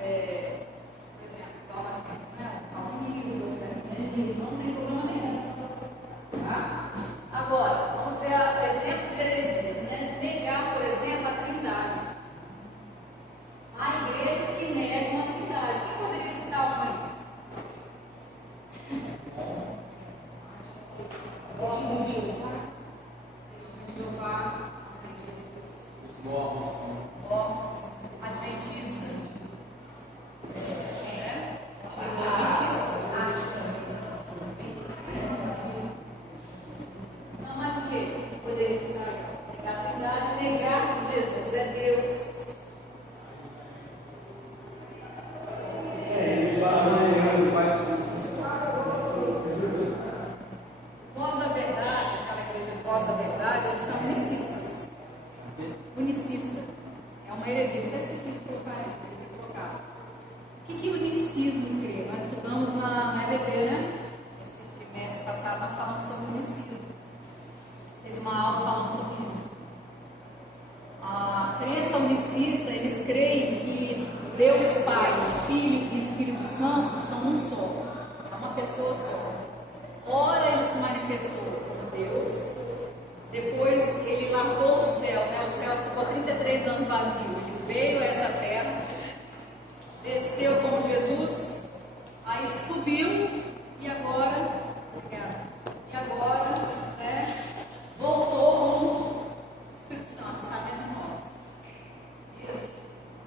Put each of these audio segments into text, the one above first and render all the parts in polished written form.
por exemplo, igual nós temos, né? O calvinismo, o arminianismo, não tem problema nenhum. Tá? Agora, vamos ver o exemplo de heresias, né? Negar, por exemplo, a Trindade. Há igrejas que negam a Trindade. Quem poderia citar uma aí? Testemunho de Jeová, Os mormons, Adventista. Não, mas o que? Poderia citar aí? A Trindade, negar que Jesus é Deus. Voz da Verdade, aquela igreja Voz da Verdade, eles são unicistas. Unicista. É uma heresia. Não precisa colocar aí, tem que colocar. O que o unicismo crê? Nós estudamos na EBD, né? Esse trimestre passado nós falamos sobre o unicismo. Teve uma aula falando sobre isso. A crença unicista, eles creem que Deus Pai, Filho e Espírito Santo são um só. É uma pessoa só. Ora ele se manifestou como Deus, depois ele largou o céu, né? O céu ficou 33 anos vazio. Ele veio a essa terra, desceu como Jesus, aí subiu e agora, né, voltou como o Espírito Santo, está dentro de nós. Isso.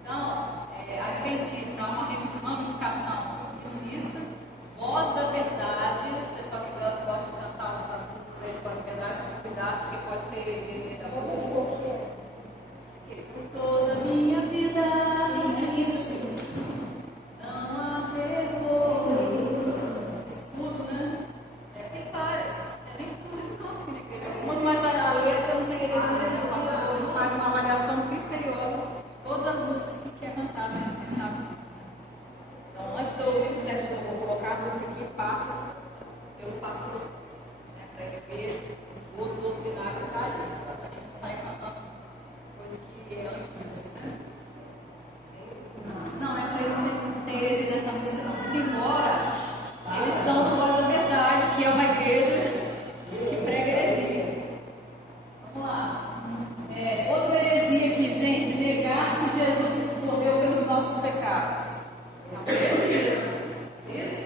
Então, adventista é uma ramificação unicista. Voz da Verdade, o pessoal que gosta de cantar as músicas aí de Voz da Verdade, tome cuidado, porque pode ter heresia dentro da música. Por toda a minha vida, é isso. Não há vergonha. Escudo, né? Tem várias. Nem inclusive canto aqui na igreja. Algumas, mas a letra não tem heresia, né? O pastor faz uma avaliação criteriosa de todas as músicas que quer cantar, né? Vocês sabem disso. Então, antes do ministério, eu vou colocar a música aqui, passa pelo pastor, né, para ele ver os gostos doutrinários do cara, para a gente não sair cantando coisa que é anticristo, né? Não, essa aí não tem heresia dessa música, não. Muito embora eles são do Voz da Verdade, que é uma igreja que prega heresia. Vamos lá. Outra heresia aqui, gente, negar que Jesus morreu pelos nossos pecados. É uma heresia. Isso?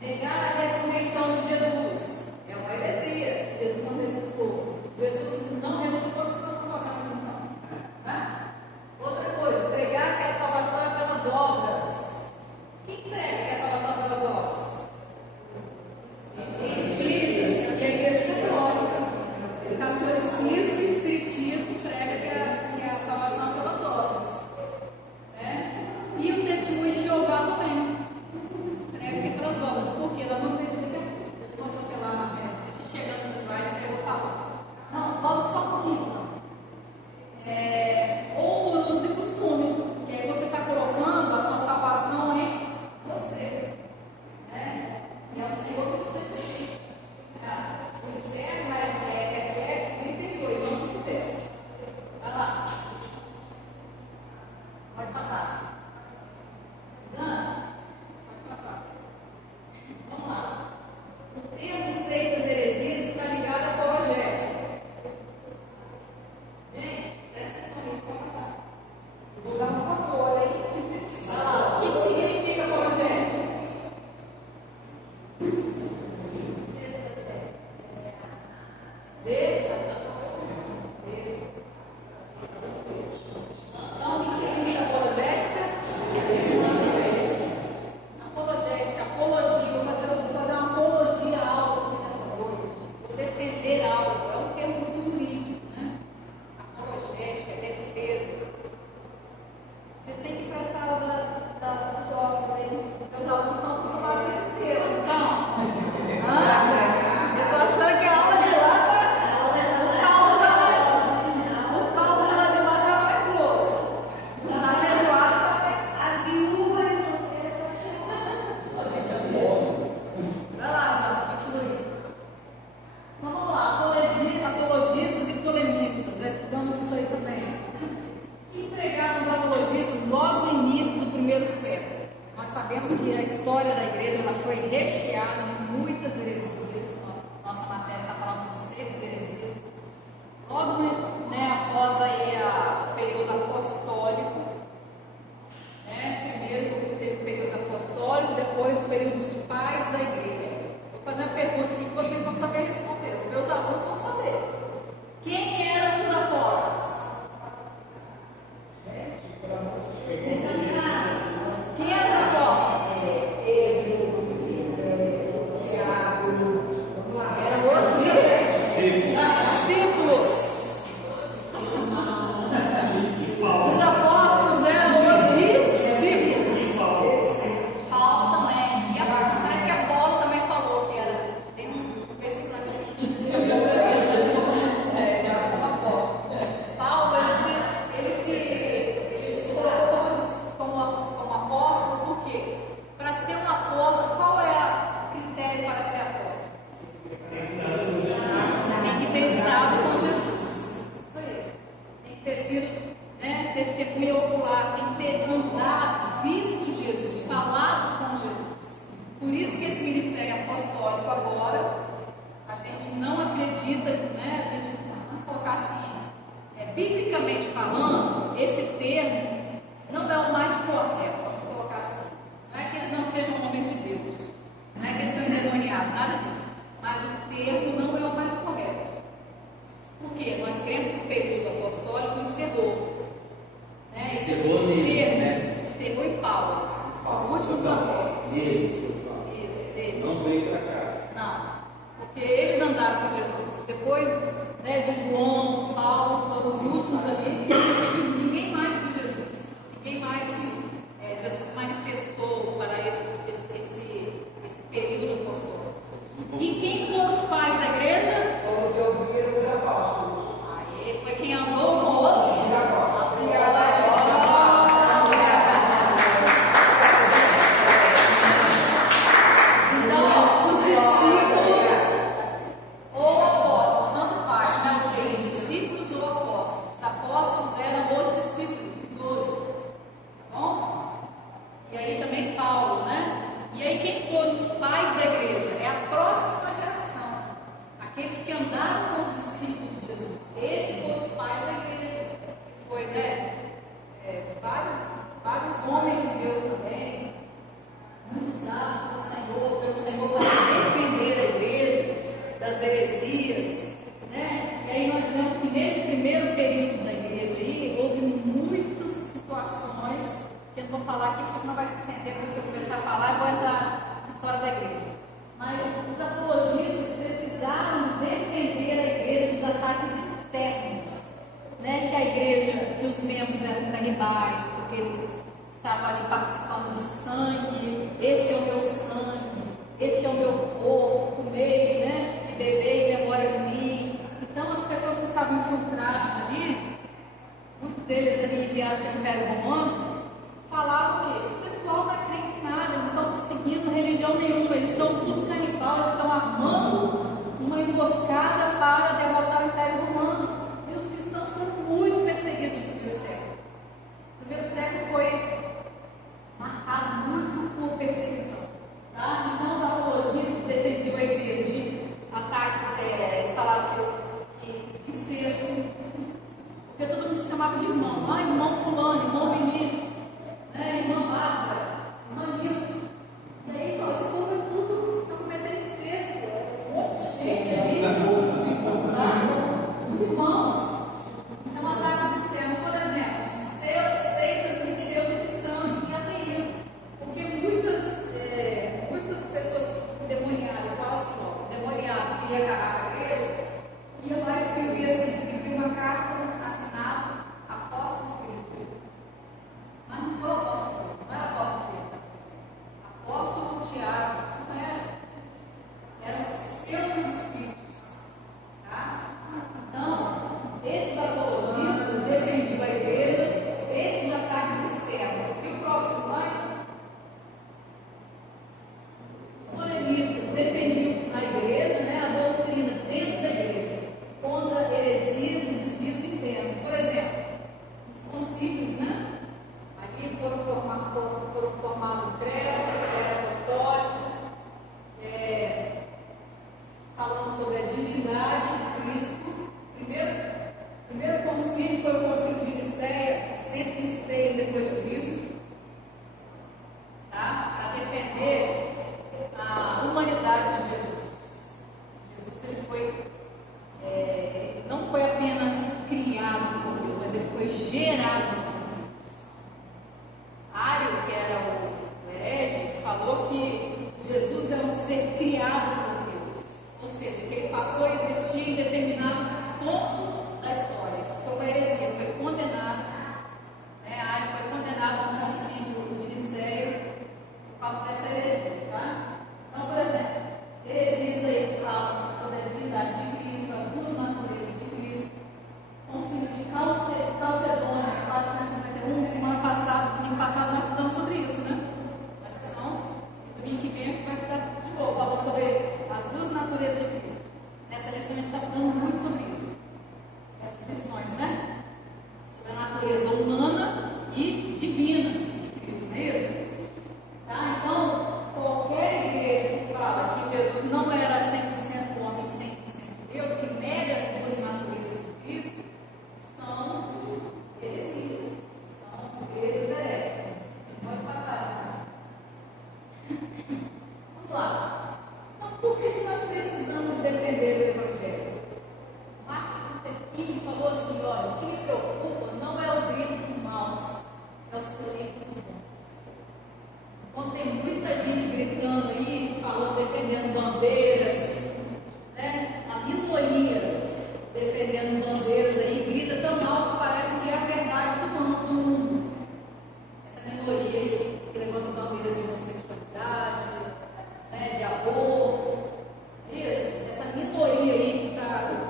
Negar a ressurreição de Jesus. É uma heresia. Jesus não ressuscitou. Jesus não ressuscitou, porque nós estamos fazendo então. Né? Outra coisa, pregar que a salvação é pelas obras. Quem prega que a salvação é pelas obras? Espíritas e a igreja católica. O catolicismo e o espiritismo pregam que a salvação é pelas obras. Né? E o testemunho de Jeová também. Prega que é pelas obras. Por quê? Nós vamos ver isso daqui. Eu vou atropelar, deixa eu chegar nos slides que eu vou falar. Não, volta só um pouquinho. Ou por uso de costume, que aí você está colocando a sua salvação em você. Né? É o Senhor que você tem. O externo é Efésios 32, vamos esse texto. Vai lá. Pode passar. Zana, pode passar. Vamos lá. O termo seitas heresias está ligado à apologética. Gente, presta atenção nisso, pode passar. Vou dar um favor aí. Vai lá. O que significa apologética? Então, o que significa apologética? Apologética, apologia, vou fazer uma apologia a algo aqui nessa noite. Vou defender algo, é um termo muito jurídico, né? Apologética, defesa. Vocês têm que ir para a sala dos jovens aí, porque os alunos estão acostumados com esses termos. Então, eu estou achando que a aula de lá o caldo de lá de lá está mais grosso. Na feijoada está mais. As viúvas vai lá, Sassi, continue. Então vamos lá, apologistas e polemistas. Já estudamos isso aí também. O que pregaram os apologistas logo no início do primeiro sabemos que a história da igreja ela foi recheada de muitas heresias. Nossa matéria está falando sobre 6 heresias. Logo, né, após aí o período apostólico, né, primeiro teve o período apostólico, depois o período dos pais da igreja. Vou fazer uma pergunta aqui que vocês vão saber responder, os meus alunos vão saber. Quem eram os apóstolos? Quem eram os apóstolos? Eram os discípulos. Os apóstolos eram os discípulos. Paulo também. E parece que Apolo também falou que era. Tem um versículo aqui. Paulo, ele se colocou como apóstolo, por quê? Para ser um apóstolo, qual é o critério para ser apóstolo? Tem que ter estado com Jesus. Isso aí. Tem que ter sido, né, testemunha ocular, tem que ter andado, visto Jesus, falado com Jesus. Por isso que esse ministério apostólico agora, a gente não acredita, né, a gente, vamos colocar assim, biblicamente falando, esse termo não é o mais correto, vamos colocar assim. Não é que eles não sejam homens de Deus, não é que eles são endemoniados, nada disso. Mas o termo não é o mais correto. Por quê? Nós cremos que o período apostólico encerrou. Né? Encerrou neles, né? Encerrou em Paulo. O último dos apóstolos. Deles, eu falo. Isso, deles. Não veio para cá. Não, porque eles andaram com Jesus. Depois, né, de João, Paulo, foram os últimos ali. Ninguém mais viu Jesus. Ninguém mais. Jesus se manifestou para esse período apostólico. E quem foram os pais da igreja? Foram que ouviram os apóstolos. Aí foi quem andou com os apóstolos. Então, os discípulos ou apóstolos, tanto faz, né? Porque discípulos ou apóstolos. Os apóstolos eram os discípulos, os 12. Tá bom? E aí também Paulo, né? E aí quem foram os pais da igreja? É a próxima geração. Aqueles que andaram com os discípulos de Jesus. Esses foram os pais da igreja. Que foi, né? Vários homens de Deus também. Muitos usados pelo Senhor para defender a igreja das heresias, né? E aí nós vemos que nesse primeiro período da igreja aí, houve muitas situações, que eu não vou falar aqui porque senão vai se estender, porque se eu começar a falar eu vou entrar na história da igreja. Mas os apologistas precisaram defender a igreja dos ataques externos, né? Que a igreja, que os membros eram canibais, porque eles estavam ali participando do sangue. Esse é o meu sangue, esse é o meu corpo, comei, né? E bebei em memória de mim. Então as pessoas que estavam infiltradas ali, muitos deles ali enviados pelo Império Romano, falavam que esse pessoal não é crente em nada, eles não estão seguindo religião nenhuma, eles são tudo canibal, eles estão armando uma emboscada para derrotar o Império Romano. E os cristãos foram muito perseguidos no primeiro século. O primeiro século foi marcado muito por perseguição. Tá? Então os apologistas defendiam a igreja de ataques, eles falavam que de incesto, porque todo mundo se chamava de irmão. Ah, irmão fulano, irmão Vinícius, né? Irmã Bárbara, irmã Nilson. E aí, esse povo é tudo está cometendo incesto, um monte de gente ali. criado por Deus, ou seja, que ele passou a existir em determinado ponto da história. Isso foi uma heresia, foi condenado, né? Ari foi condenado a um concílio de Nicéia por causa dessa heresia, tá? Então, por exemplo, heresias aí que falam sobre a divindade de Cristo, as duas naturezas de Cristo, concílio de Calcedônia, 451, semana passada, domingo passado nós estudamos sobre isso, né? A lição, e domingo que vem a gente vai estudar de novo, falou sobre as duas naturezas de Cristo. Nessa lição a gente está estudando muito sobre isso, essas lições, né? Sobre a natureza humana e divina de Cristo, não é isso? Tá? Então, qualquer igreja que fala que Jesus não era 100% homem e 100% Deus, que nega as duas naturezas de Cristo, são heresias, são igrejas heréticas. Pode passar, já. Vamos lá. Então, por que nós precisamos defender o Evangelho? Martin Luther King falou assim: olha, o que me preocupa não é o grito dos maus, é o silêncio dos bons. Quando tem muita gente gritando aí, falando, defendendo bandeiras, né? A minoria defendendo bandeiras aí, grita tão alto que parece que é a verdade do mundo. Essa minoria aí que levanta bandeiras de homossexualidade, né? De aborto, isso, essa minoria aí que está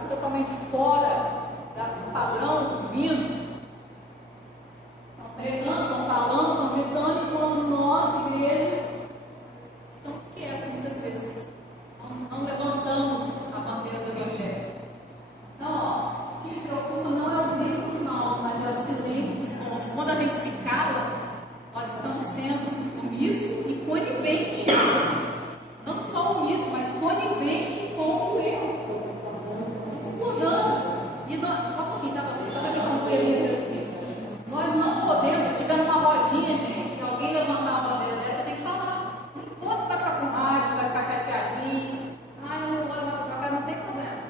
totalmente fora do padrão divino. Estão pregando, estão falando, estão gritando, enquanto nós, igreja, estamos quietos muitas vezes. Não levantamos a bandeira do Evangelho. Então, ó, o que me preocupa não é o grito dos maus, mas é o silêncio dos bons. Quando a gente se cala, nós estamos sendo omisso e conivente. Não só omisso, mas conivente com o erro. Concordando. E nós, só um pouquinho, tá, pastor? Só para que eu concluir a minha assim. Nós não podemos, se tiver uma rodinha, gente, e alguém levantar uma bandeira dessa, tem que falar. Não importa se vai ficar com raiva, se vai ficar chateadinho. Ah, eu não vou levar para sua casa, não tem problema.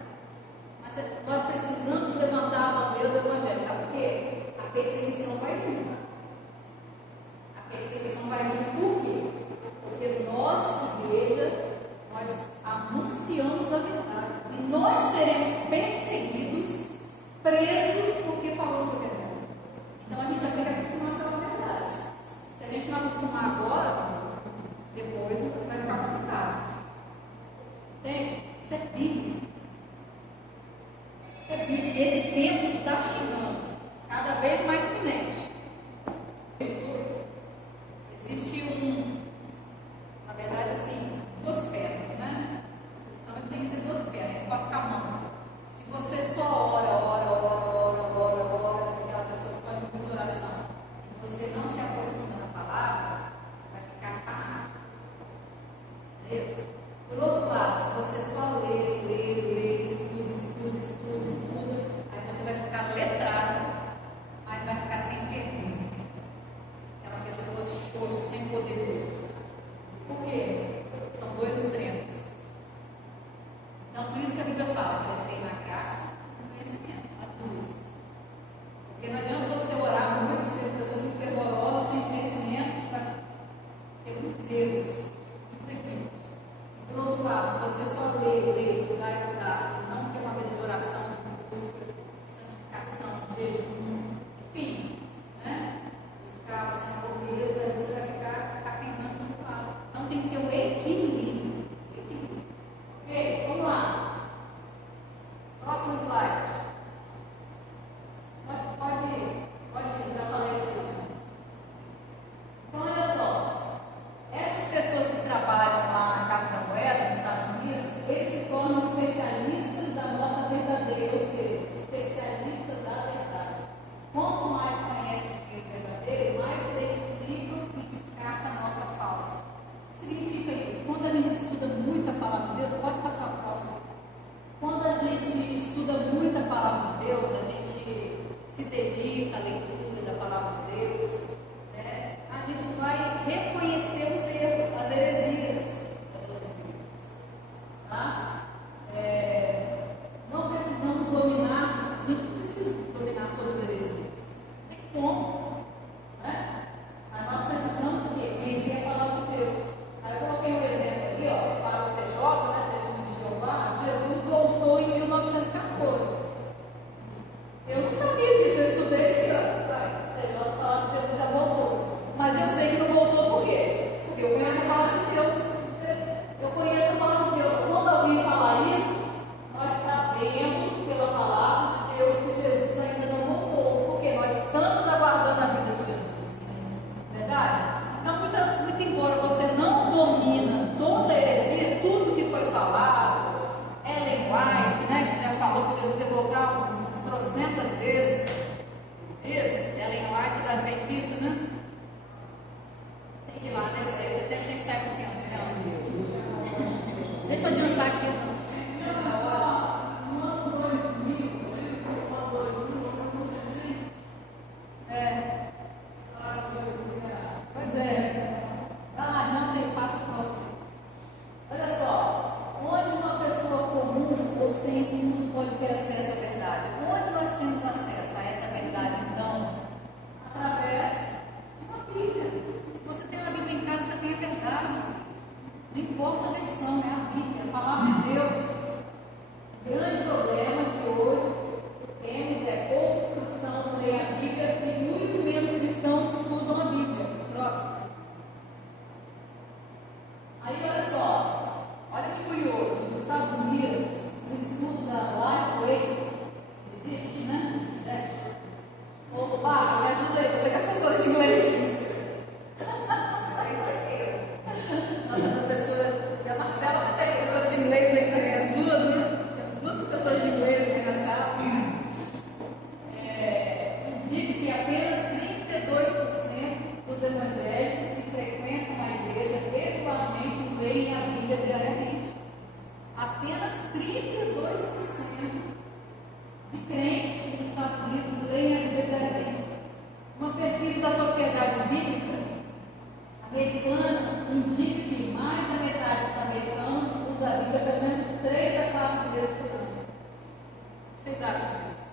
Mas nós precisamos levantar a bandeira do Evangelho, sabe por quê? A perseguição vai vir. A perseguição vai vir por quê? Porque nós, igreja, nós anunciamos a verdade. E nós seremos perseguidos, presos, porque falamos a verdade. Então a gente já tem que acostumar a falar a verdade. Se a gente não acostumar agora, depois vai ficar complicado. Entende? Isso é bíblico. Isso é bíblico. E esse tempo está chegando, cada vez mais iminente. Existe na verdade, assim, duas pernas, né? O cristão tem que ter duas pernas, não pode ficar mão. Se você só ora, aquela pessoa só de muita oração, e você não se aprofunda na palavra, você vai ficar fanático. É isso? Por outro lado, se você só lê, estuda, aí você vai ficar letrado, mas vai ficar sem fervor. Aquela pessoa xoxa, sem poder de Deus. Por quê? São dois extremos. Então, por isso que a Bíblia fala: crescer na graça e no conhecimento, as duas. Porque não adianta você orar muito, ser uma pessoa muito fervorosa, sem conhecimento, você vai ter muitos erros, muitos equívocos. Por outro lado, se você só ler, estudar, não ter uma vida de oração, de busca, de santificação, de jejum, enfim, né? Buscar o Senhor mesmo, aí você vai ficar caminhando muito lado. Então tem que ter um equilíbrio. Ok? Vamos lá. Próximo slide. Pode já falei assim. Então olha só. Essas pessoas que trabalham lá na Casa da Moeda, nos Estados Unidos, eles se tornam especialistas da nota verdadeira, ou seja, especialistas da verdade. Quanto mais conhece o dinheiro verdadeiro, mais identificam e descarta a nota falsa. O que significa isso? Quando a gente estuda muito a palavra de Deus, pode passar o próximo. Quando a gente estuda muito a palavra de Deus, a gente se dedica à leitura da palavra de Deus, né? A gente vai reconhecer os erros, as heresias das outras Bíblias. Tá? Não precisamos dominar, a gente não precisa dominar todas as heresias. Não tem como. Né? Mas nós precisamos conhecer a palavra de Deus. Aí eu coloquei um exemplo ali, ó, para o TJ, embora você não domina toda a heresia, tudo que foi falado, Ellen White, né, que já falou que Jesus ia voltar umas trocentas vezes. Isso, Ellen White da Adventista, né? Tem que ir lá, né? Eu sei, você sempre tem que sair com criança, né? Deixa eu adiantar aqui, senão pois é. Ah, adianta aí, passa para você. Olha só, onde uma pessoa comum ou sem estudo pode ter acesso à verdade? Onde nós temos acesso a essa verdade, então? Através de uma Bíblia. Se você tem uma Bíblia em casa, você tem a verdade. Não importa a versão, é a Bíblia, a palavra de Deus. O grande problema que hoje temos é poucos cristãos leem a Bíblia e muito menos cristãos estudam a Bíblia. Próximo. Aí olha só, olha que curioso, nos Estados Unidos, no estudo da Lifeway, existe, né? Existe. Ô, Bárbara, me ajuda aí, você que é professora de inglês. Nossa professora, e a Marcela, tem professora de inglês aí também, as duas, né? Temos duas professoras de inglês aqui na sala. Indica que apenas 32% dos evangélicos que frequentam a igreja regularmente leem a Bíblia diariamente. Apenas 32% de crentes nos Estados Unidos leem a Bíblia diariamente. Uma pesquisa da Sociedade Bíblica Americana indica que mais da metade dos americanos usa a Bíblia pelo menos 3 a 4 vezes por ano. O que vocês acham disso?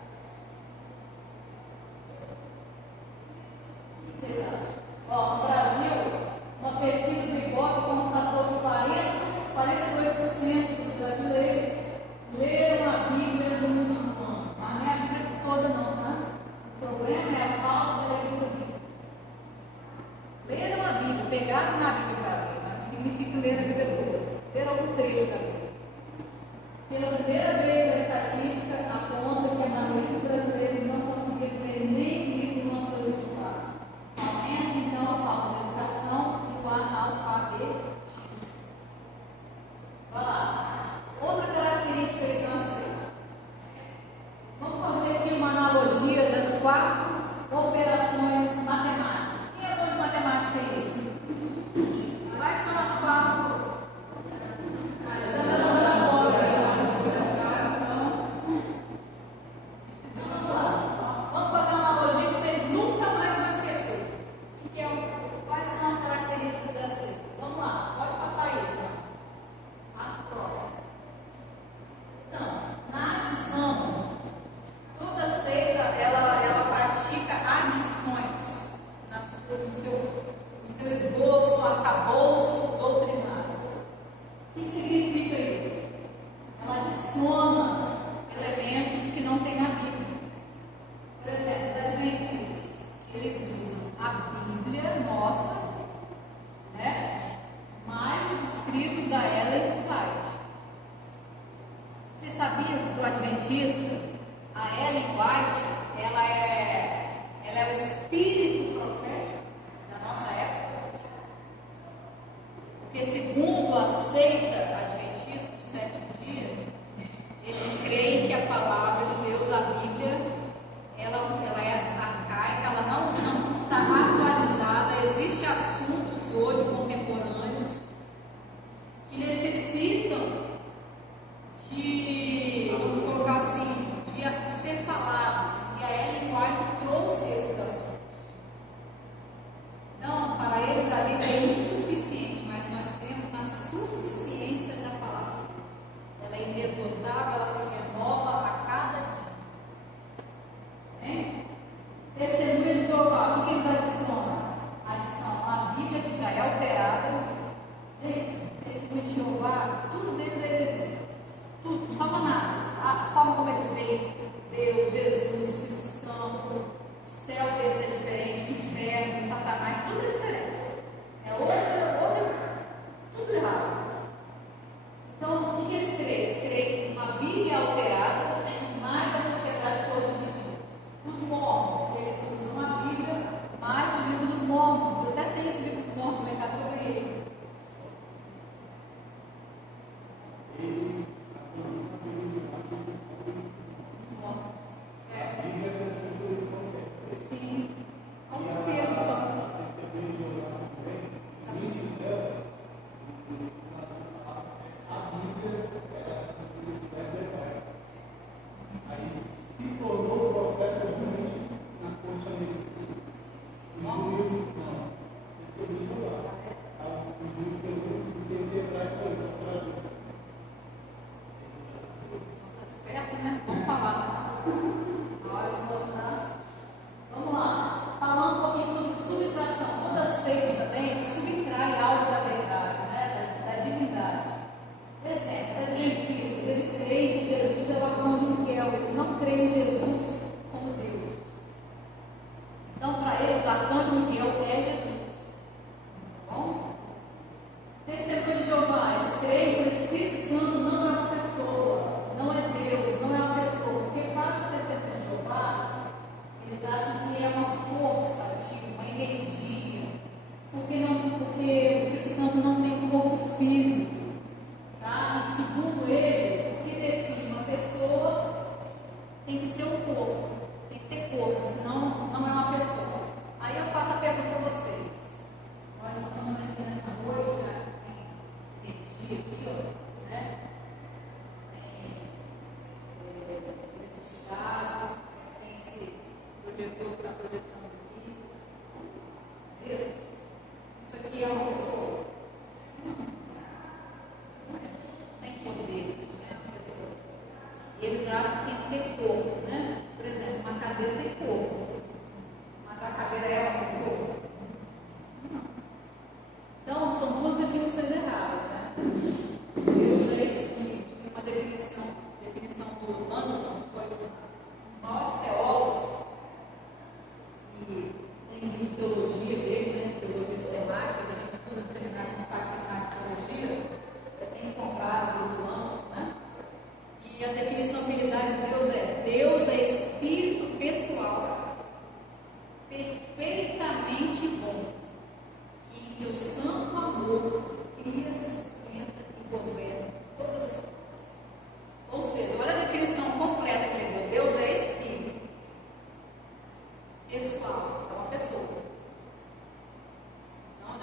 Vocês acham? Ó, no Brasil, uma pesquisa do IBOP constatou que 42% dos brasileiros leram a Bíblia no último ano. Mas não é a Bíblia toda não, tá? O problema é a falta de leitura bíblica. Leram a Bíblia, pegaram na Bíblia para ler, mas não significa ler a Bíblia toda. Ler algum trecho da Bíblia. Pela primeira vez, a estatística aponta que a maioria dos brasileiros não conseguiram ler nem livro no ano 2024. Aumenta então a falta de educação e o analfabetismo. Vai lá. Outra característica que eu aceito. Vamos fazer aqui uma analogia das 4 operações matemáticas. Quem é bom de matemática aí? Quais são as 4? Vamos fazer uma analogia que vocês nunca mais vão esquecer. Quais são as características da seita? Vamos lá, pode passar aí. As próximas. Então, na adição, toda seita ela pratica adições no seu esboço, arcabouço doutrinário. O que significa isso? Ela adiciona elementos que não tem na Bíblia. Por exemplo, os adventistas, eles usam a Bíblia nossa, né? Mais os escritos da Ellen White. Você sabia que o adventista, a Ellen White, ela é o espírito profético da nossa época? Porque segundo a seita adventista do sétimo dia, eles creem que a palavra de Deus, a Bíblia, ela é arcaica, ela não está atualizada. Existem assuntos hoje contemporâneos que necessitam de, vamos colocar assim, de ser falados. E a Ellen White trouxe esses assuntos. Então, para eles a Bíblia é insuficiente, mas nós temos na suficiência da palavra. Ela é inesgotável, ela se renova a cada dia. Testemunha de Jeová, o que eles adicionam? Adicionam a Bíblia, que já é alterada. Gente, testemunha de Jeová, tudo deles é heresia. Tudo, não salva nada. A forma como eles veem Deus, Jesus, Espírito Santo, o céu deles é diferente, o inferno, Satanás, tudo é diferente. É outra, tudo errado. Então, o que eles creem? Eles creem que a Bíblia é alterada, mas a sociedade toda dividida. Os mormons, eles usam a Bíblia mais o livro dos mormons. Eu até tenho esse livro dos mormons na minha casa que eu ganhei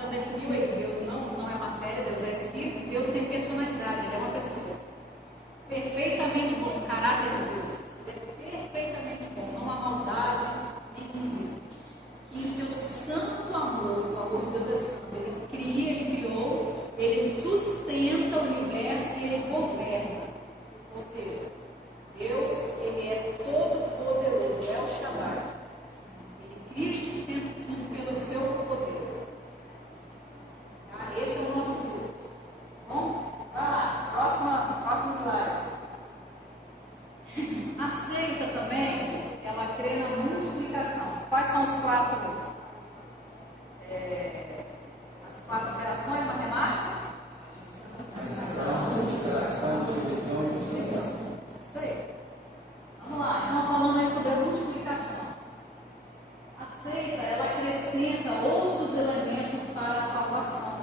já definiu aí que Deus não é matéria, Deus é espírito, Deus tem personalidade, Ele é uma pessoa. Perfeitamente bom, o caráter de Deus. Ele é perfeitamente bom, não há maldade em Deus. Que em seu santo amor, o amor de Deus é santo, Ele cria, Ele criou, Ele sustenta o universo e Ele governa. Ou seja, Deus, Ele é todo poderoso, é o Shaddai. Ele cria e sustenta tudo pelo seu poder. Tá? Esse é o nosso Deus. Bom, vai lá, próximo slide. A seita também, ela crê na multiplicação. Quais são os quatro? As quatro operações matemáticas? Subtração, divisão e multiplicação. Isso aí. Vamos lá, então falando aí sobre a multiplicação. A seita, ela acrescenta outros elementos para a salvação.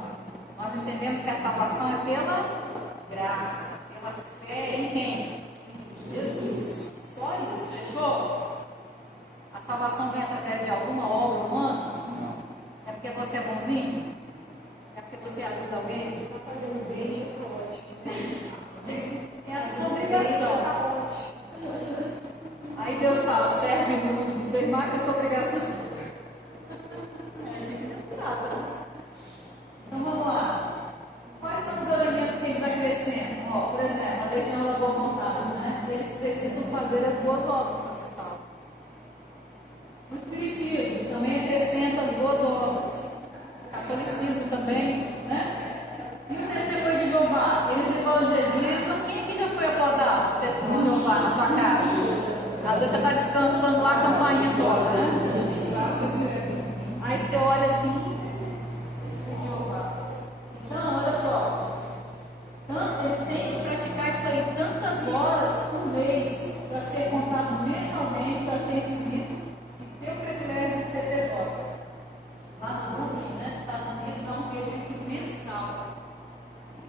Nós entendemos que a salvação é pela graça, pela fé em quem? Em Jesus. Só isso, fechou? A salvação vem através de alguma obra humana? Não. É porque você é bonzinho? É porque você ajuda alguém? Você está fazendo bem, é ótimo. É a sua obrigação. Aí Deus fala, serve muito, não fez mais que a sua obrigação. É assim que Deus trata. Então vamos lá. Quais são os elementos que eles acrescentam? Ó, por exemplo, a legião da boa vontade, né? Eles precisam fazer as boas obras para ser salvos. O Espiritismo também acrescenta as boas obras. O catolicismo também, né? E o testemunho de Jeová, eles evangelizam. Quem aqui já foi aplaudir o testemunho de Jeová na sua casa? Às vezes você está descansando lá, a campainha toca, né? Aí você olha assim, testemunho de Jeová. Então, olha só. Eles têm que praticar isso aí tantas horas por mês para ser contado mensalmente, para ser inscrito e ter o privilégio de ser TJ. Lá no Brooklyn, né, nos Estados Unidos, há um registro mensal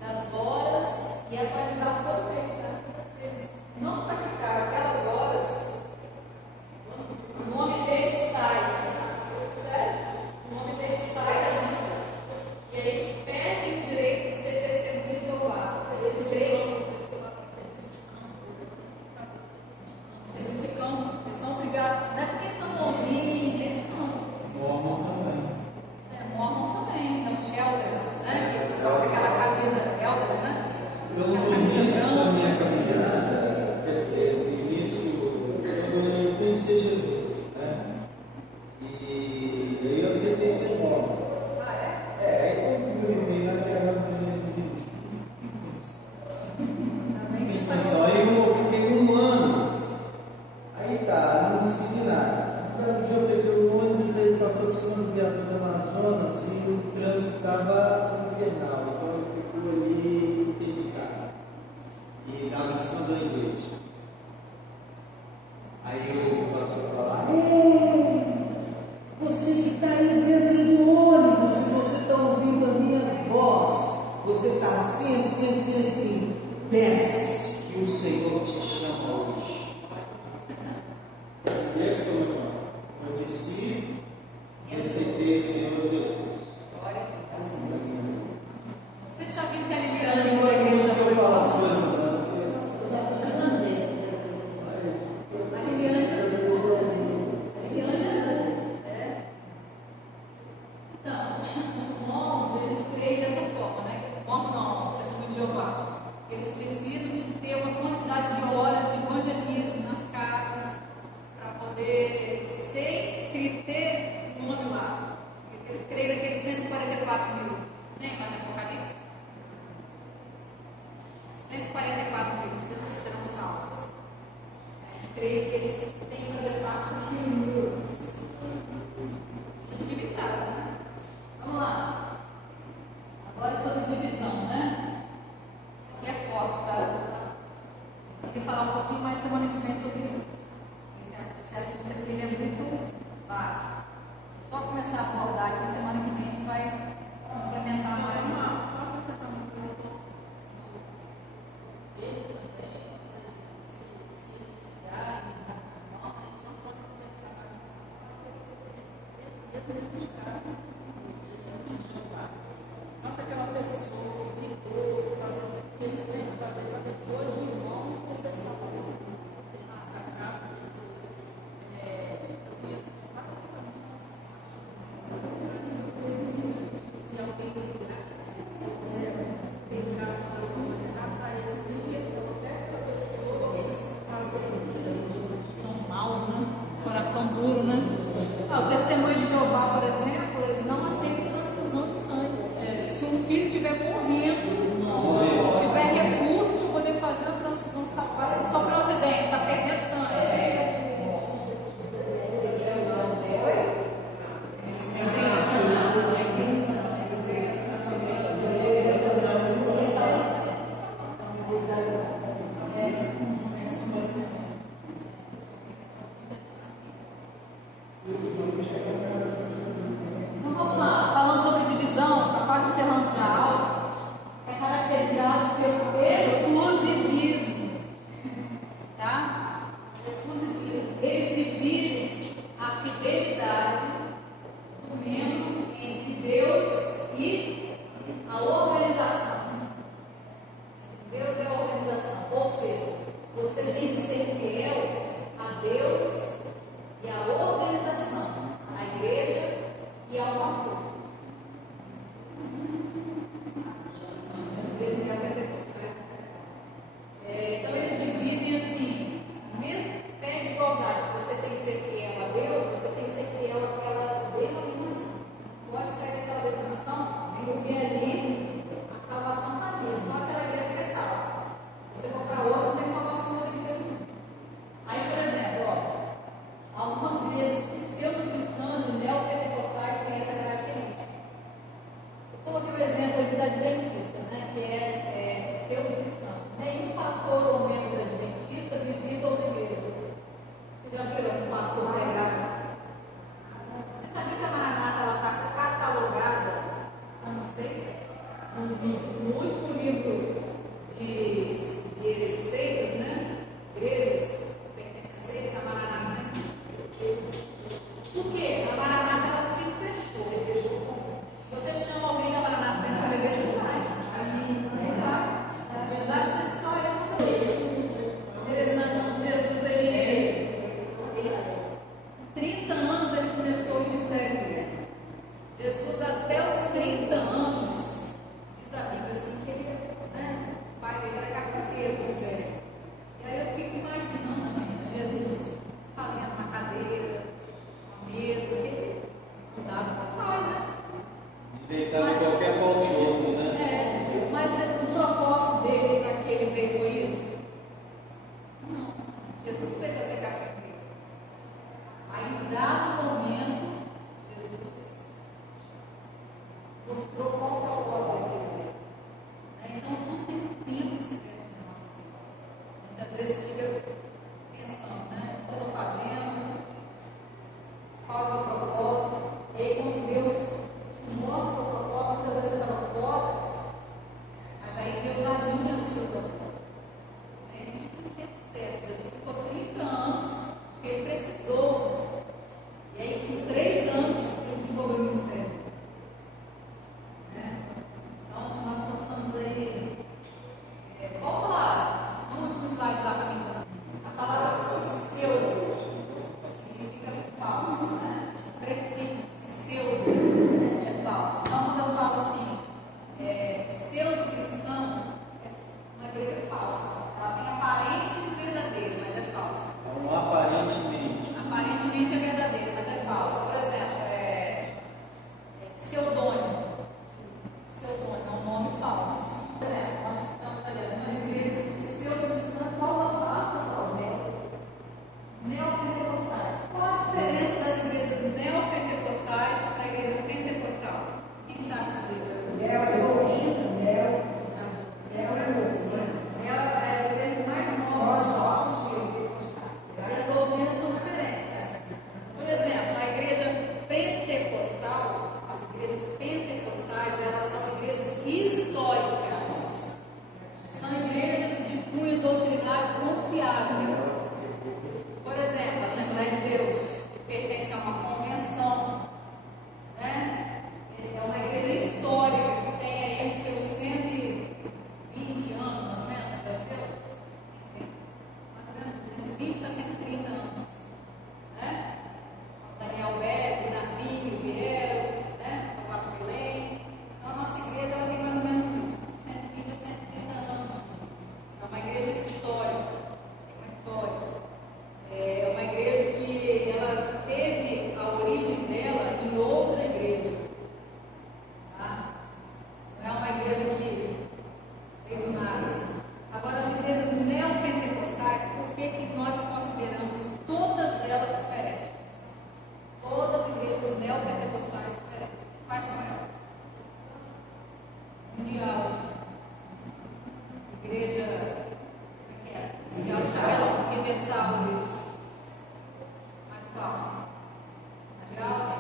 das horas e atualizado todo mês. Tá? Se eles não praticaram aquelas horas, o nome deles sai. Certo? O nome deles sai da lista. E aí eles perdem o direito de ser testemunho de Jeová. Eles têm serviço de campo, eles são obrigados. Não é porque são bonzinhos, isso não. Mormon também. Mormons também, é os Shelders, né? Que eles colocam aquela camisa Elders, né? No início da minha caminhada, quer dizer, no início, quando eu conheci Jesus, né? E aí eu aceitei ser mormon. Ah, é? Aí quando eu vivi naquela Também você sabe. só aí eu fiquei um ano. Aí tá, não consegui nada. Um dia eu peguei o ônibus, aí passou por cima do viaduto do Amazonas e o trânsito estava infernal. Então eu fico ali dedicado. E dava em cima da igreja. Aí o pastor falar, você que está aí dentro do ônibus, você está ouvindo a minha voz, você está assim, assim, assim, assim, desce que o Senhor te chama hoje. Esse foi o meu nome. Eu desci, recebi o Senhor Jesus. Glória a Deus. Vocês sabiam que a Liliana Eu ligou a gosto muito igreja? que eu falo as coisas, né? A Liliana é. Então, os mormons, eles creem dessa forma, né? Mormon não, os testemunhos de Jeová. Eles precisam de ter uma quantidade de horas de evangelismo nas casas para poder ser inscrito, ter um nome lá. Eles creem naqueles 144 mil. Lembra no Apocalipse? 144 mil serão salvos. Eles creem que eles têm que fazer parte do filme limitado, né? Vamos lá. Agora sobre divisão, né? Isso aqui é forte, tá? Eu queria falar um pouquinho mais semana que vem sobre isso. Esse assunto aqui ele é muito vasto. Só começar a moldar aqui, semana que vem a gente vai complementar mais. Só para você estar muito bem. Eles também, por exemplo, se eles ligarem, eles não filho estiver morrendo, tiver recurso para poder fazer a transição, sofreu um acidente, está perdendo sangue. Então vamos lá, falando sobre divisão, está quase encerrando já a aula, é caracterizado pelo exclusivismo, tá? Exclusivismo. Eles dividem a fidelidade do membro entre Deus e a organização. Deus é a organização, ou seja, você tem que ser fiel a Deus e a organização, a igreja e ao pastor. Às vezes é então eles dividem assim, mesmo pé de igualdade, você tem que ser fiel a Deus, você tem que ser fiel àquela denominação. Pode ser que aquela denominação envolver ali a salvação está ali, só aquela igreja que é salva. Você for para outra, não tem salvação naquele tempo. Aí, por exemplo, ó, algumas igrejas pseudo-cristãs e neopentecostais têm essa característica. Eu coloquei o exemplo aqui da Adventista, né, que é pseudo-cristã. Nenhum pastor ou membro da Adventista visita outra igreja. Você já viu um pastor pregar? Você sabia que a Maranata está catalogada, eu não sei, no último livro de seitas, né? Igrejas, pertence a seitas, a Maranata, né? Por quê? A Maranata ela se fechou. Se você chama alguém da Maranata para entrar na igreja, não vai. Não vai. Apesar de só ele. Interessante, onde Jesus, ele, com 30 anos, ele começou o ministério dele. Jesus, até os 30 anos, diz a Bíblia assim, que ele, né, o pai dele era carpinteiro, José. E aí eu fico imaginando, gente, Jesus fazendo uma cadeira, uma mesa, que ele mudava para o pai, né? Deitado em qualquer poltrona, né? Mas o propósito dele para que ele veio foi isso? Não. Jesus não veio para ser carpinteiro. Aí, em dado momento, Jesus mostrou qual o propósito daquele dele. Então, tudo tem um tempo certo na nossa vida. A gente às vezes fica pensando, né? O que eu estou fazendo? Qual é o meu propósito? E aí, quando Deus te mostra o propósito, muitas vezes você estava fora, mas aí Deus alinha o seu propósito. que nós consideramos todas elas como heréticas? Todas as igrejas neopentecostais são heréticas. Quais são elas? Mundial, Igreja, como é que é? Mundial Shalom, Universal, mas qual? Mundial?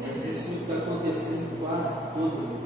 Mas isso está acontecendo em quase todas as